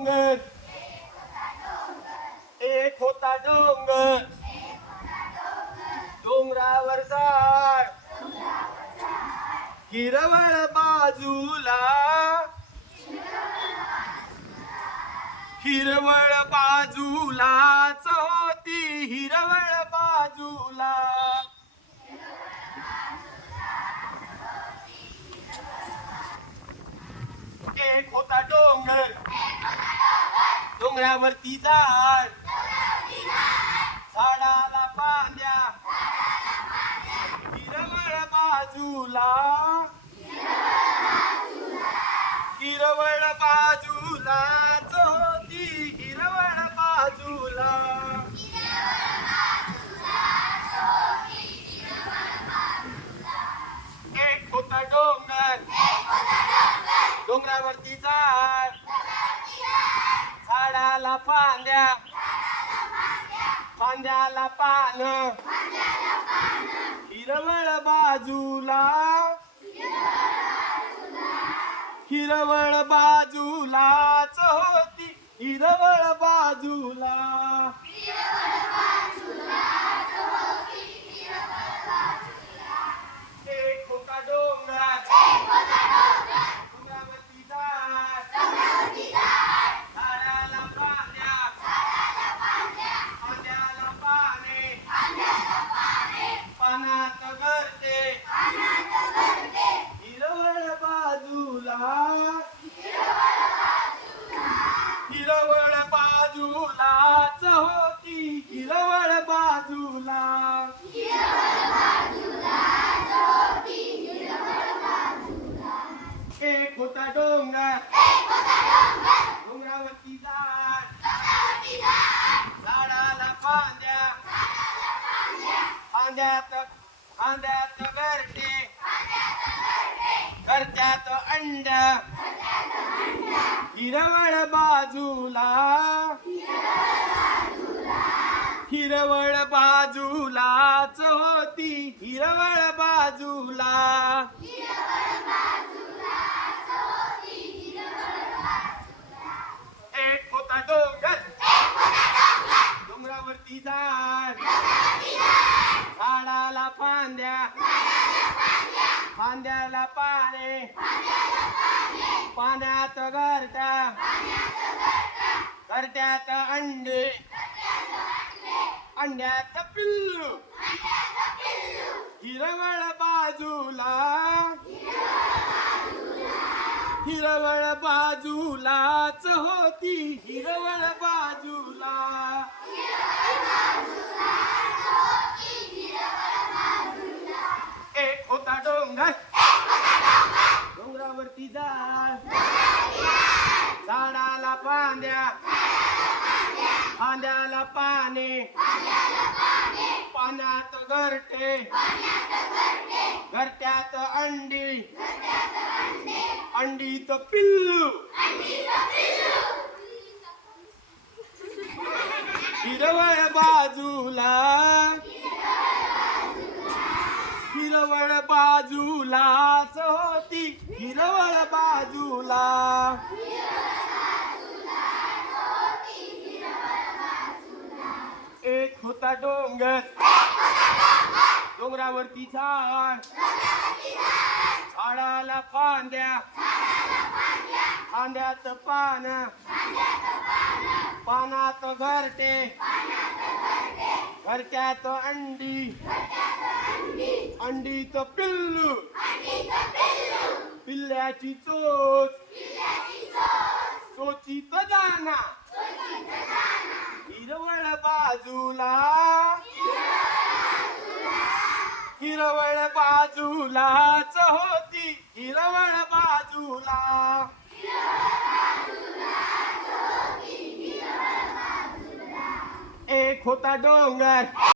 डोंगर एक होता डोंगर डोंगरावर झाड हिरवळ बाजूला हिरवळ बाजूलाच होती हिरवळ बाजूला एक होता डोंगर डोंगरावरती झाड झाडाला फांद्या हिरवळ बाजूला हिरवळ बाजूलाच होती हिरवळ बाजूला एक होता डोंगर डोंगरावरती झाड झाडाला फांद्या फांद्याला पान हिरवळ बाजूला हिरवळ बाजूलाच होती हिरवळ बाजूला एक होता डोंगर डोंगरावरती झाड झाडाला फांद्या फांद्याला पाने पानात गरते हिरवळ बाजूला हिरवळ बाजूलाच होती हिरवळ बाजूला एक होता डोंगर डोंगरावरती झाड झाडाला फांद्या फांद्यात गरटे घरट्यात अंड हिरवळ बाजूला हिरवळ बाजूलाच होती हिरवळ बाजूला एक होता डोंगर डोंगरावरती झाड झाडाला फांद्या फांद्याला पाने पाण्यात घरटा घरट्यात अंडे अंड्यात पिल्लू हिरवळ बाजूला हिरवळ बाजूलाच होती हिरवळ बाजूला एक होता डोंगर डोंगरावरती झाड झाडाला फांद्या फांद्याला पाने पाण्यात घरटे घरट्यात अंडी अंडीत पिल्लू हिरवळ बाजूला हिरवळ बाजूलाच होती हिरवळ बाजूला एक होता डोंगर डोंगरावरती झाड झाडाला फांद्या फांद्यात पान पानात घरटे घरट्यात अंडी अंडीत पिल्लू पिल्ल्याची चोच चोचीत दाना हिरवळ बाजूला हिरवळ बाजूलाच होती हिरवळ बाजूला एक होता डोंगर